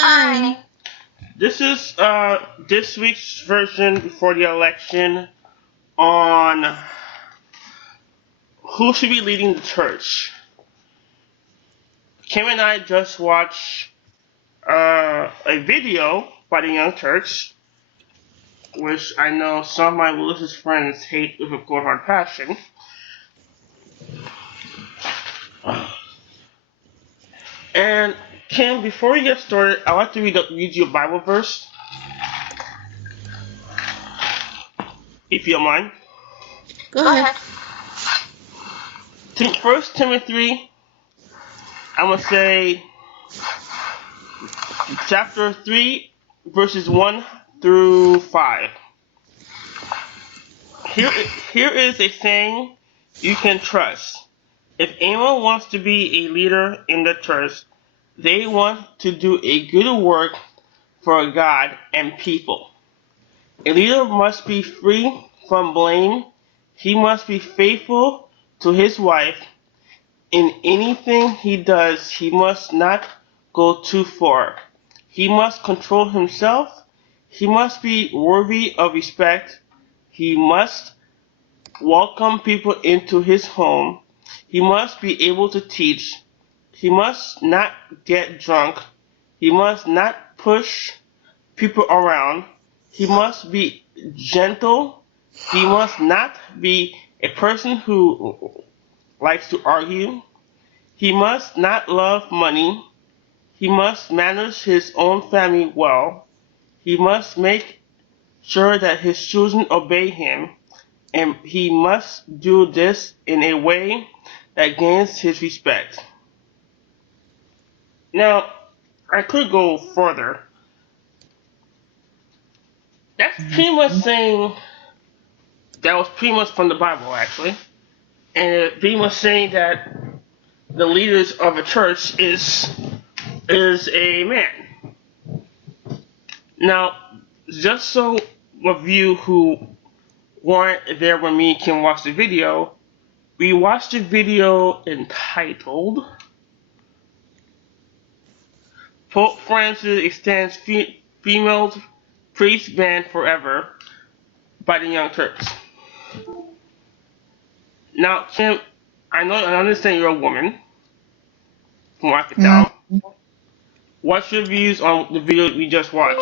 Hi. This is this week's version before the election on who should be leading the church. Kim and I just watched a video by the Young Turks, which I know some of my religious friends hate with a cold hard passion. And Kim, before we get started, I'd like to read you a Bible verse, if you don't mind. Go ahead. First Timothy, I'm going to say chapter 3, verses 1 through 5. Here is a saying you can trust. If anyone wants to be a leader in the church, they want to do a good work for God and people. A leader must be free from blame. He must be faithful to his wife. In anything he does, he must not go too far. He must control himself. He must be worthy of respect. He must welcome people into his home. He must be able to teach. He must not get drunk. He must not push people around. He must be gentle. He must not be a person who likes to argue. He must not love money. He must manage his own family well. He must make sure that his children obey him, and he must do this in a way that gains his respect. Now, I could go further. That's pretty much saying, that was pretty much from the Bible, actually. And it pretty much saying that the leaders of a church is a man. Now, just so of you who weren't there when me and Kim watched the video, we watched a video entitled Pope Francis extends female priest ban forever by the Young Turks. Now, Kim, I understand you're a woman, from what I can tell. What's your views on the video we just watched?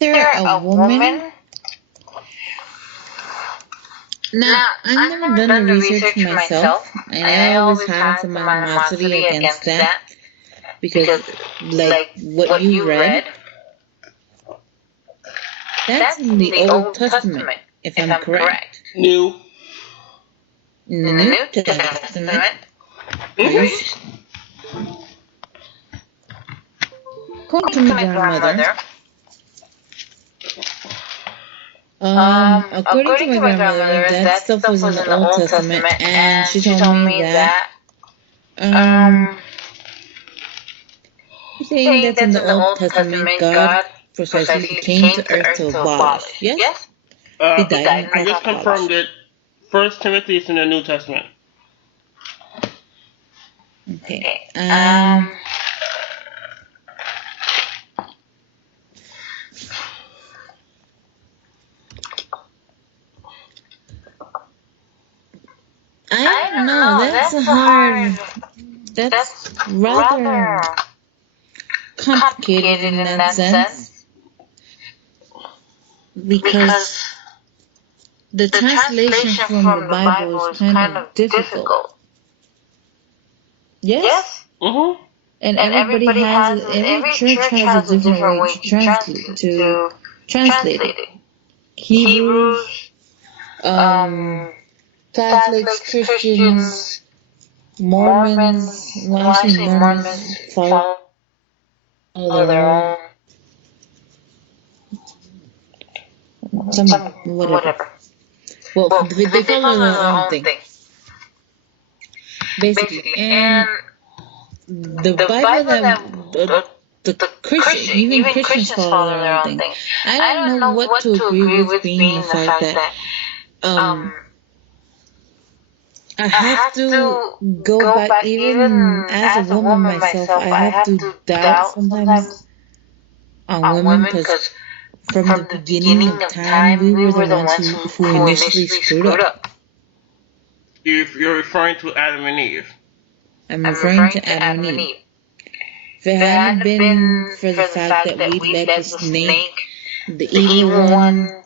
You're a woman? Now, I've never done the research myself, and I always have some animosity against that, because, like, what you read, that's in the Old Testament, if I'm correct. New. In the New Testament. According to my grandmother, according to my grandmother, that stuff was in the Old Testament, and she told me that, everything that's in the Old Testament, God precisely came to earth to abolish. Yes? He died. I just confirmed it. First Timothy is in the New Testament. Okay. I don't know. That's rather complicated in that sense, because the translation from the Bible is kind of difficult. Yes? Mm-hmm. And every church has a different way to translate it. Hebrews, Catholics, Christians, Mormons, follow their own, whatever. Well, they follow their own thing, basically. And the Bible that the Christian, even Christians follow their own thing. I don't know what to agree with, being the fact that I have to go back, even as a woman myself, I have to doubt sometimes on women because from the beginning of time, we were the ones who initially screwed up. You're referring to Adam and Eve. I'm referring to Adam and Eve. If it hadn't been for the fact that we let the snake, the evil one,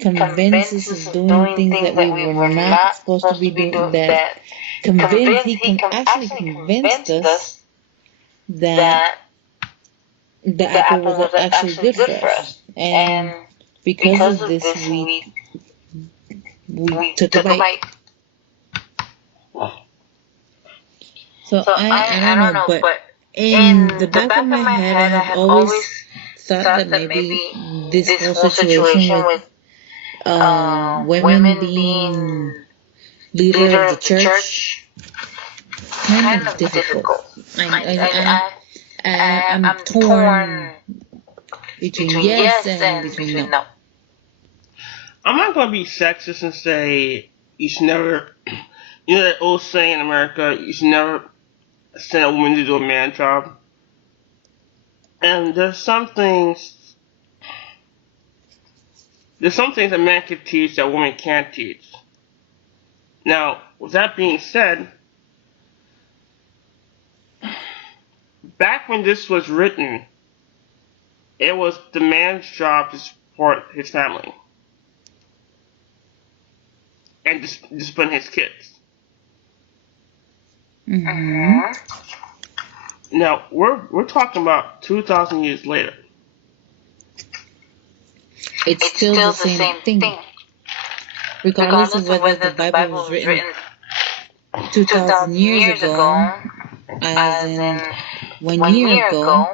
convince us of doing things that we were not supposed to be doing, he actually convinced us that the apple was actually good for us. And because of this, we took a bite. So I don't know, but in the back of my head, I have always thought that maybe this whole situation with women being leader of the church kind of difficult. I'm torn between yes and between no. I'm not going to be sexist and say you should never, you know that old saying in America, you should never send a woman to do a man's job. And there's some things a man can teach that a woman can't teach. Now, with that being said, back when this was written, it was the man's job to support his family and discipline his kids. Mm-hmm. Now we're talking about 2,000 years later. It's still the same thing. Regardless of whether the Bible was written 2,000 years ago, as in 1 year ago.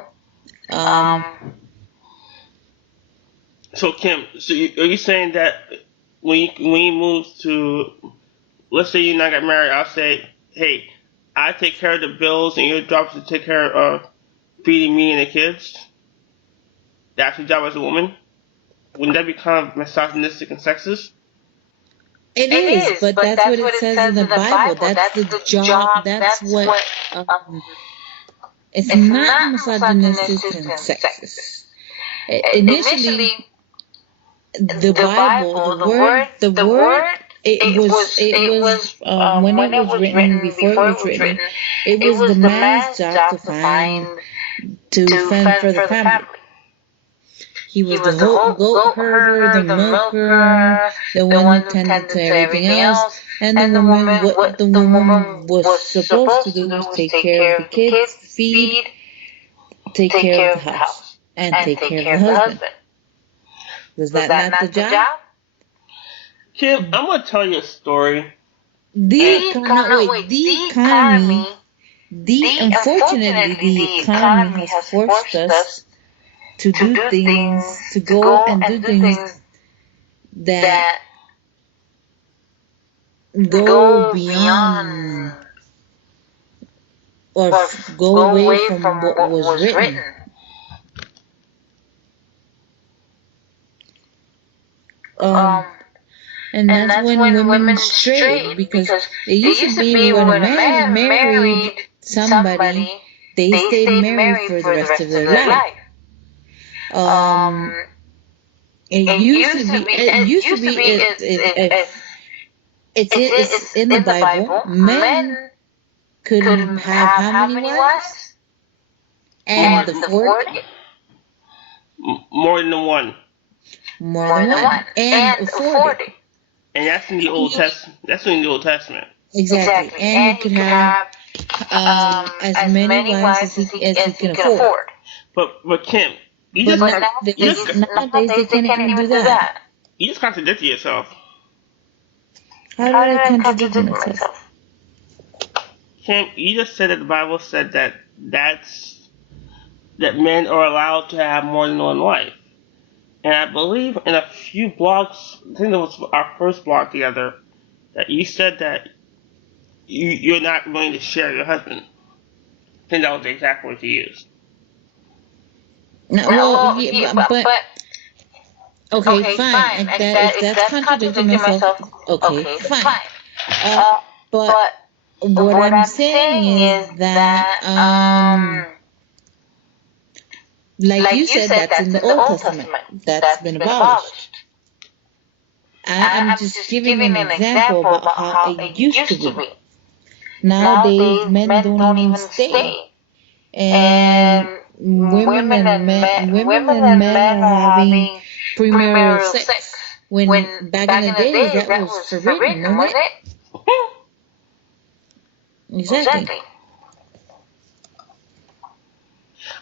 So Kim, are you saying that when you move to, let's say you and I got married, I'll say, hey, I take care of the bills and your job is to take care of feeding me and the kids? That's your job as a woman? Wouldn't that be kind of misogynistic and sexist? It is, but that's what it says in the Bible. That's the job. That's what. It's not misogynistic and sexist. Initially, the Bible, the word, it was when it was written, before it was written, it was the man's job to fend for the family. He was the goat herder, the milker, the one who tended to everything else, and what the woman was supposed to do was take care of the kids, feed, take care of the house, and take care of the husband. Was that not the job? Kim, I'm going to tell you a story. Unfortunately, the economy has forced us to do things, to go and do things that go beyond or go away from what was written. And that's when women strayed, because it used to be when a man married somebody, they stayed married for the rest of their life. It used to be it's in the Bible. Men couldn't have how many wives? And the 40? More than one. More than one. And 40. And that's in the Old Testament. Exactly. And you could have as many wives as you can afford. But Kim, nowadays they can't even do that. You just contradicted yourself. How did I contradict myself? Kim, you just said that the Bible said that men are allowed to have more than one wife. And I believe in a few blogs, I think it was our first blog together, that you said that you're not willing to share your husband. I think that was the exact word you used. But okay, fine. If that's contradicting myself, okay, fine. But what I'm saying is that, like you said, that's in the Old Testament. That's been abolished. I'm just giving an example about how it used to be. Nowadays, men don't even stay, and women and men are having premarital sex. When back in the days, that was forbidden, wasn't it? Exactly.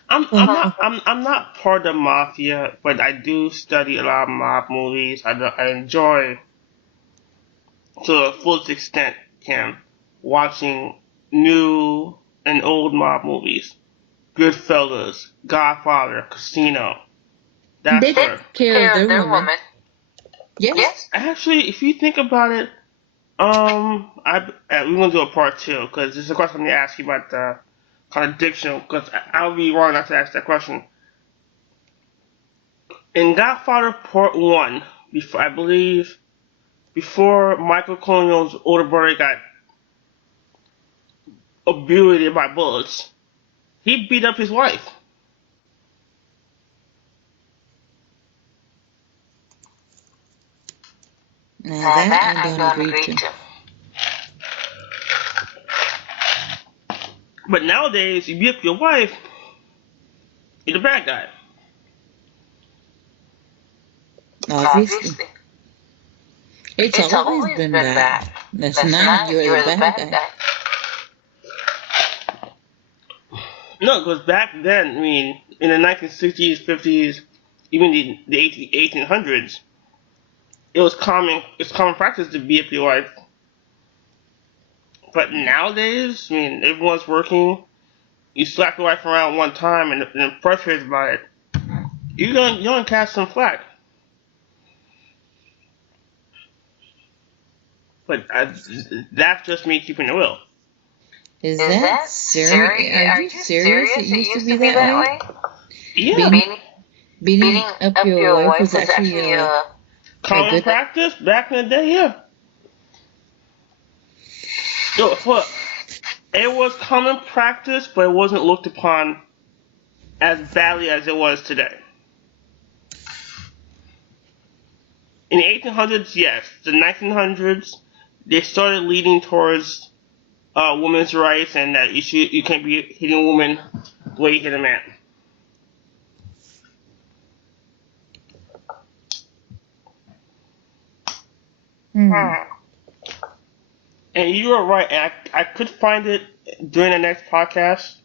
I'm not part of the mafia, but I do study a lot of mob movies. I enjoy to the fullest extent, Kim, watching new and old mob movies. Goodfellas, Godfather, Casino. They take care of their women. Yes. Actually, if you think about it, we're gonna do a part 2 because this is a question I'm gonna ask you about the contradiction. Because I'll be wrong not to ask that question. In Godfather Part 1, before Michael Corleone's older brother got obliterated by bullets, he beat up his wife. Now that I don't agree to. But nowadays, you beat up your wife, you're the bad guy. Obviously. It's always been bad. That's not you're the bad guy. No, because back then, I mean, in the 1960s, 50s, even the 1800s, it's common practice to beat up your wife. But nowadays, I mean, everyone's working. You slap your wife around one time and then frustrated by it, you're gonna catch some flack. But that's just me keeping it real. Is that serious? Are you serious? It used to be that way? Yeah. Beating up your wife was actually common practice back in the day, yeah. It was common practice, but it wasn't looked upon as badly as it was today. In the 1800s, yes. The 1900s, they started leading towards women's rights and that you can't be hitting a woman the way you hit a man. And you are right. And I could find it during the next podcast.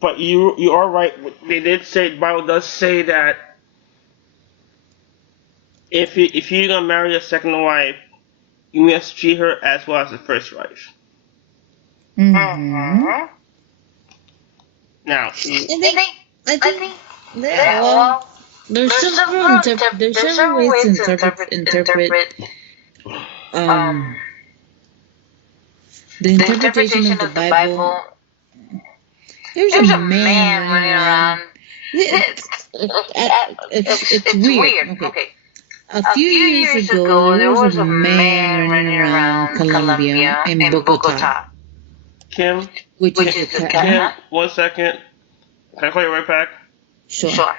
But you are right. They did say, the Bible does say that if you're gonna marry a second wife, you must treat her as well as the first wife. Mm-hmm. Now, I think there's several ways to interpret the interpretation of the Bible. There's a man running around. It's weird. Okay. A few years ago, there was a man running around Colombia in Bogota. Kim, Which is Kim, 1 second. Can I call you right back? Sure.